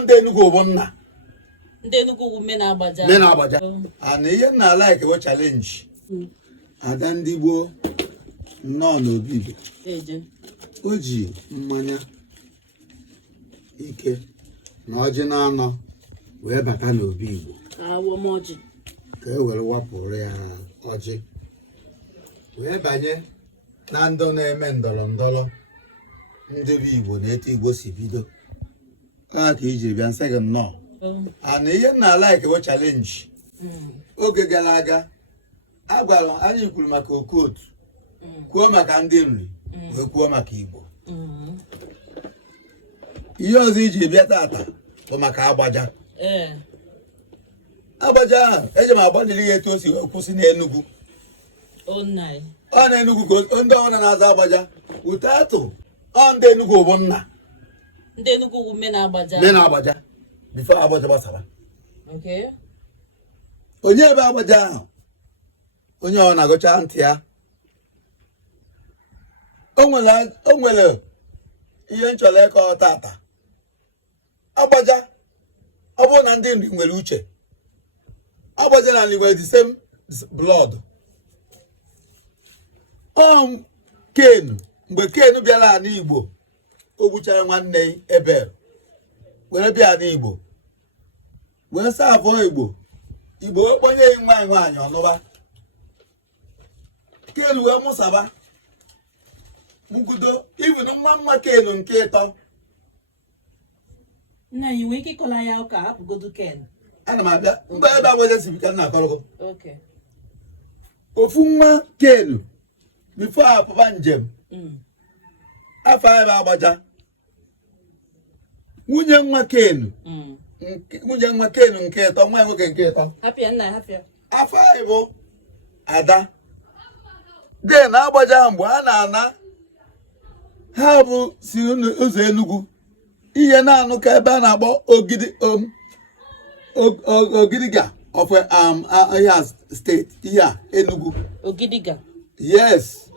on the Enugu one. The Enugu women agbaja. Men agbaja. And here na like a challenge. And then the wo no big. Oji mmanya ike na ọjị na-anọ wee bata n'obi Igbo. Awomoji. Ka e were wapụrụ ya ọjị. Wee banye na ndụ na-eme ndọrọndọrọ ndị bụ Igbo na etu Igbo si bido. Ka ijiri bịa nsị gị nnọọ. Ana ihe na like we challenge. Oge gara aga agwara anyị kwuru maka okotu. Kwuo maka ndị nri. We kwuo maka Igbo. Ihe ọzọ iji bịa tata bụ maka agbaja. Agbaja ahụ eji m agbalịrị ya etu o si kwụsị n'Enugu. Ọ na Enugu ka ndị ọbụla na-aza agbaja. Ụtatụ ọ ndị Enugu bụ nna. Ndị Enugu women agbaja. Men agbaja. Before agbaja gbasara. Okay. Onye ebe agbaja ahụ. Onye ọ na-agụcha ntị ya. O nwere ihe nchọrọ ịkọ tata. Agbaja ọ bụrụ na ndị nri nwere uche. Agbaja na nwere the same blood. Kenu mgbe Kenu bịara n'Igbo o gbuchara nwanne Ebel were bịa n'Igbo wee saa afọ Igbo okponye nwaanyị ọnụba Kenu wee mụsaba mugudo even mma Kenu nke ịtọ. Nna yi nwee ike ịkọla ya ụka hapụgodu Ken. Ana m abịa mgbe ebe agbaja si bika nna akọrọgo. Okay. Ofu nwa Kenu before papa njem. Afọ ebe agbaja. Nwunye nwa Kenu nke ịtọ nwa nwoke nke ịtọ. Hapịa nna hapịa. Afọ bụ Ada. Den agbaja mgbe a na-ana ha bụ si ụzọ Enugu ihe na-anụ ka ebe a na-akpọ Ogidiga of Ahia State ihe Enugu. Ogidiga. Yes.